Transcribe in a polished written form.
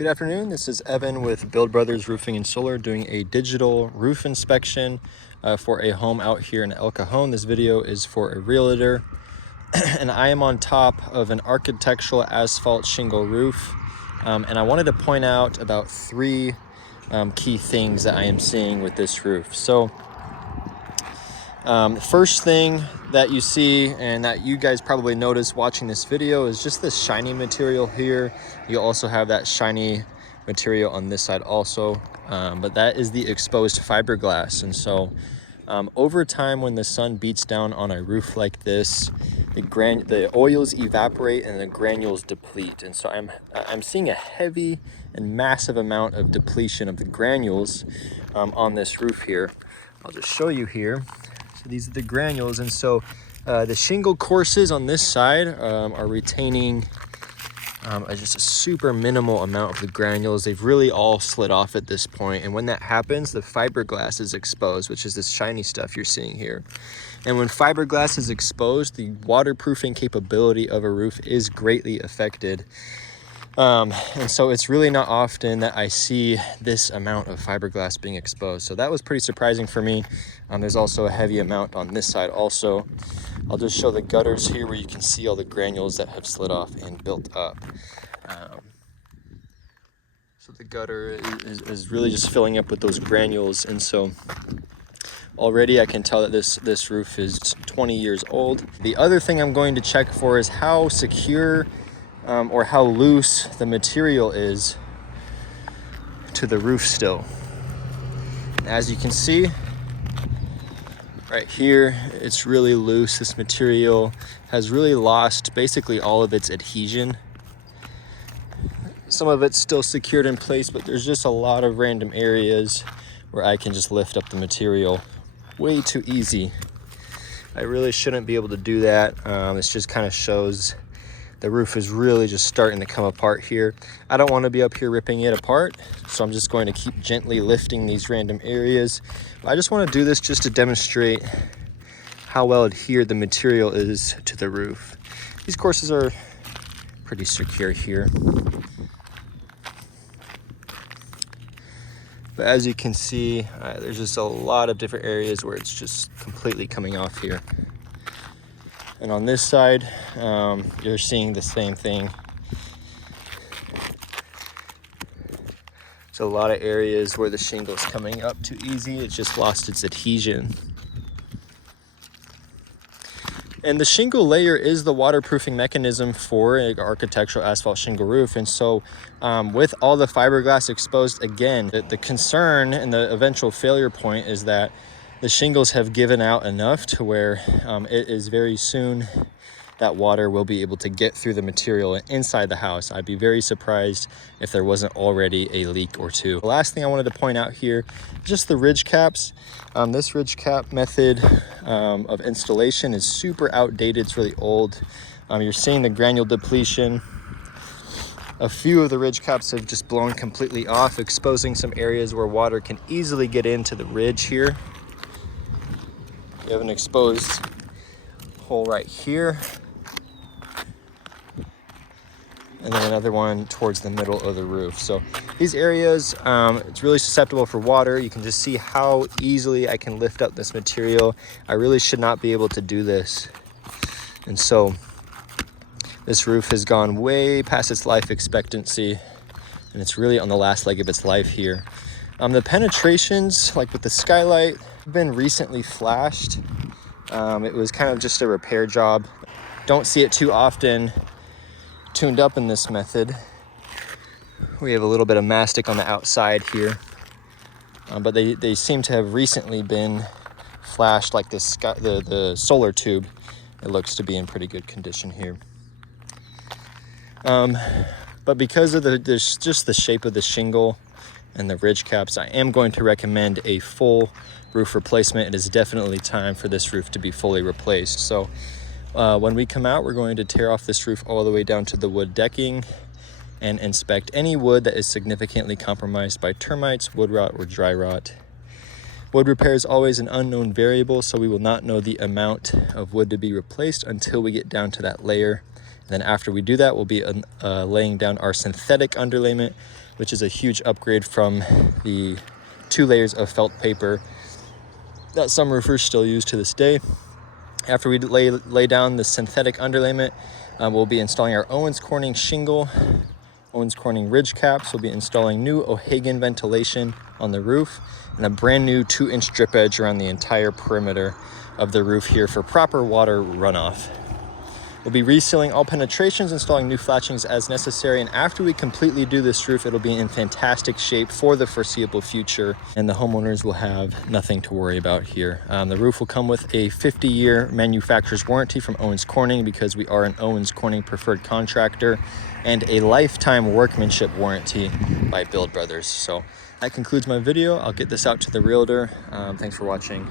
Good afternoon, this is Evan with Build Brothers Roofing and Solar doing a digital roof inspection for a home out here in El Cajon. This video is for a realtor and I am on top of an architectural asphalt shingle roof, and I wanted to point out about three key things that I am seeing with this roof. So the first thing that you see and that you guys probably notice watching this video is just this shiny material here. You also have that shiny material on this side also, but that is the exposed fiberglass. And so over time, when the sun beats down on a roof like this, the oils evaporate and the granules deplete. And so I'm seeing a heavy and massive amount of depletion of the granules on this roof here. I'll just show you here. So these are the granules, and so the shingle courses on this side are retaining just a super minimal amount of the granules. They've really all slid off at this point, and when that happens, the fiberglass is exposed, which is this shiny stuff you're seeing here. And when fiberglass is exposed, the waterproofing capability of a roof is greatly affected. And so it's really not often that I see this amount of fiberglass being exposed. So that was pretty surprising for me. There's also a heavy amount on this side also. I'll just show the gutters here where you can see all the granules that have slid off and built up. So the gutter is really just filling up with those granules. And so already I can tell that this roof is 20 years old. The other thing I'm going to check for is how secure or how loose the material is to the roof still. As you can see right here, it's really loose. This material has really lost basically all of its adhesion. Some of it's still secured in place, but there's just a lot of random areas where I can just lift up the material way too easy. I really shouldn't be able to do that. This just kind of shows the roof is really just starting to come apart here. I don't want to be up here ripping it apart, so I'm just going to keep gently lifting these random areas. I just want to do this just to demonstrate how well adhered the material is to the roof. These courses are pretty secure here. But as you can see, there's just a lot of different areas where it's just completely coming off here. And on this side, you're seeing the same thing. There's a lot of areas where the shingle's coming up too easy. It's just lost its adhesion. And the shingle layer is the waterproofing mechanism for an architectural asphalt shingle roof. And so with all the fiberglass exposed, again, the concern and the eventual failure point is that the shingles have given out enough to where it is very soon that water will be able to get through the material inside the house. I'd be very surprised if there wasn't already a leak or two. The last thing I wanted to point out here, just the ridge caps. This ridge cap method of installation is super outdated. It's really old. You're seeing the granule depletion. A few of the ridge caps have just blown completely off, exposing some areas where water can easily get into the ridge here. You have an exposed hole right here, and then another one towards the middle of the roof. So these areas, it's really susceptible for water. You can just see how easily I can lift up this material. I really should not be able to do this. And so this roof has gone way past its life expectancy, and it's really on the last leg of its life here. The penetrations, like with the skylight, have been recently flashed. It was kind of just a repair job. Don't see it too often tuned up in this method. We have a little bit of mastic on the outside here, but they seem to have recently been flashed, like the solar tube. It looks to be in pretty good condition here. But because of just the shape of the shingle and the ridge caps, I am going to recommend a full roof replacement. It is definitely time for this roof to be fully replaced. So when we come out, we're going to tear off this roof all the way down to the wood decking and inspect any wood that is significantly compromised by termites, wood rot, or dry rot. Wood repair is always an unknown variable, so we will not know the amount of wood to be replaced until we get down to that layer then after we do that, we'll be laying down our synthetic underlayment, which is a huge upgrade from the 2 layers of felt paper that some roofers still use to this day. After we lay down the synthetic underlayment, we'll be installing our Owens Corning shingle, Owens Corning ridge caps. We'll be installing new O'Hagan ventilation on the roof and a brand new 2-inch drip edge around the entire perimeter of the roof here for proper water runoff. We'll be resealing all penetrations, installing new flatchings as necessary, and after we completely do this roof, it'll be in fantastic shape for the foreseeable future, and the homeowners will have nothing to worry about here. The roof will come with a 50-year manufacturer's warranty from Owens Corning, because we are an Owens Corning preferred contractor, and a lifetime workmanship warranty by Build Brothers. So that concludes my video. I'll get this out to the realtor. Thanks for watching.